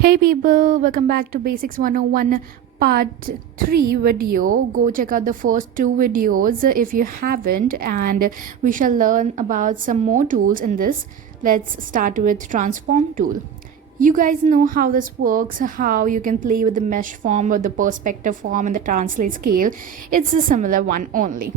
Hey people, welcome back to Basics 101 part 3 video. Go check out the first two videos if you haven't, and we shall learn about some more tools in this. Let's start with transform tool. You guys know how this works, how you can play with the mesh form or the perspective form and the translate scale. It's a similar one only.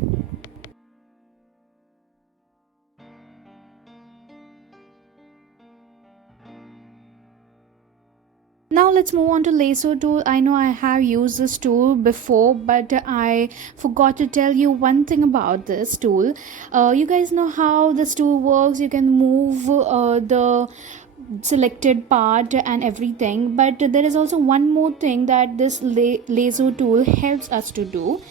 Now let's move on to lasso tool. I know I have used this tool before, but I forgot to tell you one thing about this tool. You guys know how this tool works. You can move the selected part and everything, but there is also one more thing that this lasso tool helps us to do.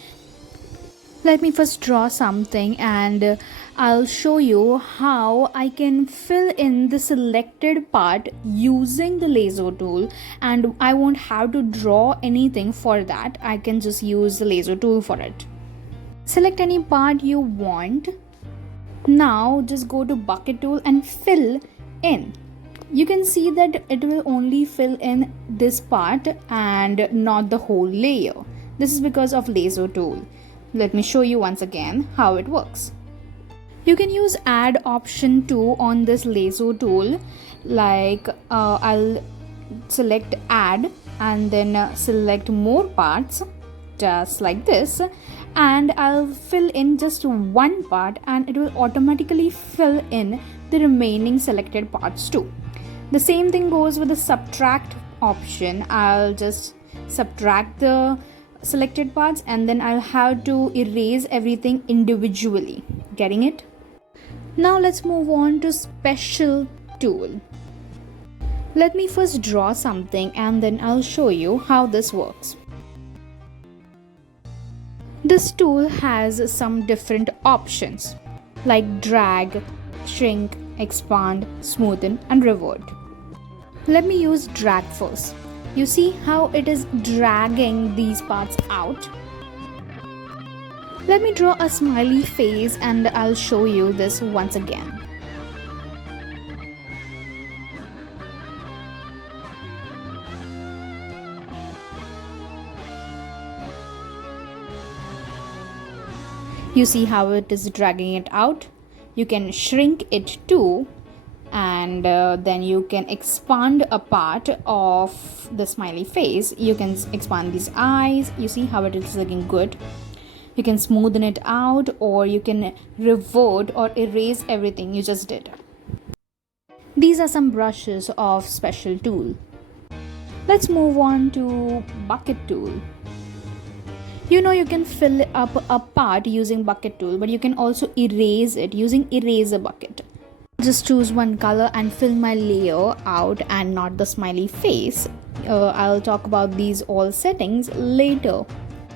Let me first draw something, and I'll show you how I can fill in the selected part using the lasso tool, and I won't have to draw anything for that. I can just use the lasso tool for it. Select any part you want. Now just go to bucket tool and fill in. You can see that it will only fill in this part and not the whole layer. This is because of lasso tool. Let me show you once again how it works. You can use add option 2 on this lasso tool. Like I'll select add and then select more parts, just like this, and I'll fill in just one part and it will automatically fill in the remaining selected parts too. The same thing goes with the subtract option. I'll just subtract the selected parts and then I'll have to erase everything individually. Getting it? Now let's move on to special tool. Let me first draw something and then I'll show you how this works. This tool has some different options like drag, shrink, expand, smoothen and revert. Let me use drag first. You see how it is dragging these parts out? Let me draw a smiley face and I'll show you this once again. You see how it is dragging it out? You can shrink it too, and then you can expand a part of the smiley face. You can expand these eyes. You see how it is looking good. You can smoothen it out, or you can revert or erase everything you just did. These are some brushes of special tool. Let's move on to bucket tool. You know you can fill up a part using bucket tool, but you can also erase it using eraser bucket. Just choose one color and fill my layer out and not the smiley face. I'll talk about these all settings later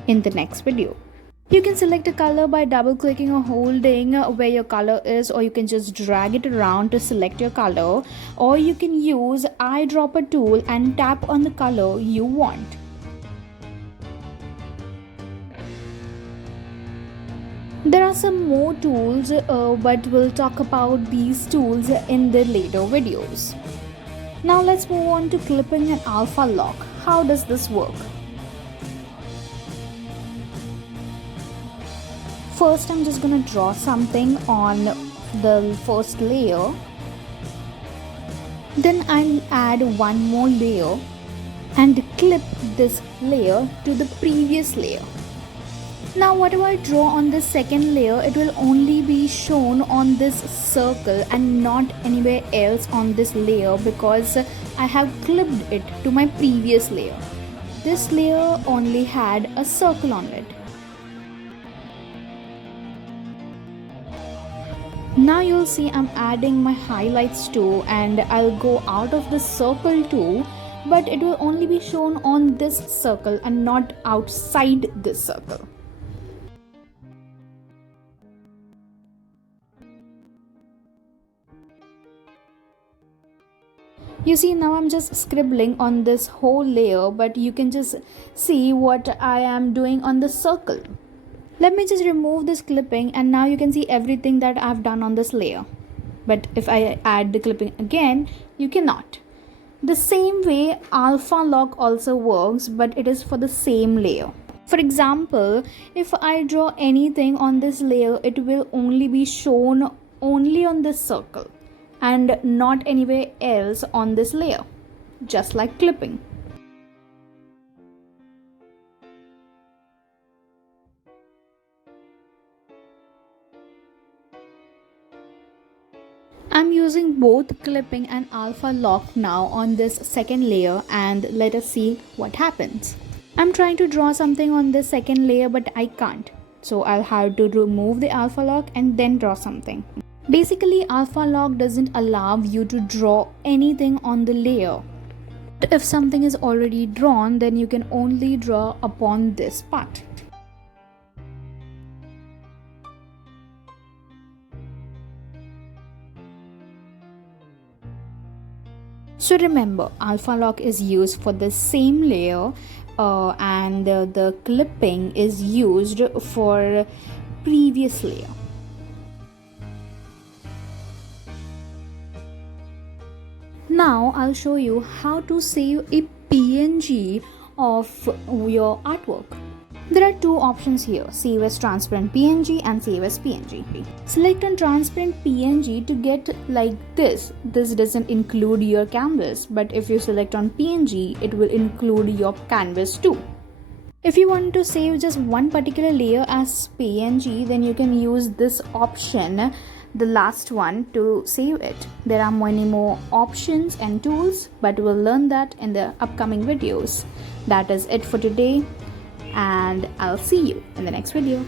in the next video. You can select a color by double clicking or holding where your color is, or you can just drag it around to select your color, or you can use eyedropper tool and tap on the color you want. There are some more tools, but we'll talk about these tools in the later videos. Now let's move on to clipping and alpha lock. How does this work? First, I'm just gonna draw something on the first layer. Then I'll add one more layer and clip this layer to the previous layer. Now whatever I draw on this second layer, it will only be shown on this circle and not anywhere else on this layer, because I have clipped it to my previous layer. This layer only had a circle on it. Now you'll see I'm adding my highlights too, and I'll go out of the circle too, but it will only be shown on this circle and not outside this circle. You see, now I'm just scribbling on this whole layer, but you can just see what I am doing on the circle. Let me just remove this clipping, and now you can see everything that I've done on this layer. But if I add the clipping again, you cannot. The same way alpha lock also works, but it is for the same layer. For example, if I draw anything on this layer, it will only be shown only on this circle and not anywhere else on this layer, just like clipping. I'm using both clipping and alpha lock now on this second layer, and let us see what happens. I'm trying to draw something on this second layer, but I can't. So I'll have to remove the alpha lock and then draw something. Basically, alpha lock doesn't allow you to draw anything on the layer. If something is already drawn, then you can only draw upon this part. So remember, alpha lock is used for the same layer, and the clipping is used for previous layer. Now I'll show you how to save a PNG of your artwork. There are two options here, save as transparent PNG and save as PNG. Select on transparent PNG to get like this. This doesn't include your canvas, but if you select on PNG, it will include your canvas too. If you want to save just one particular layer as PNG, then you can use this option, the last one, to save it. There are many more options and tools, but we'll learn that in the upcoming videos. That is it for today, and I'll see you in the next video.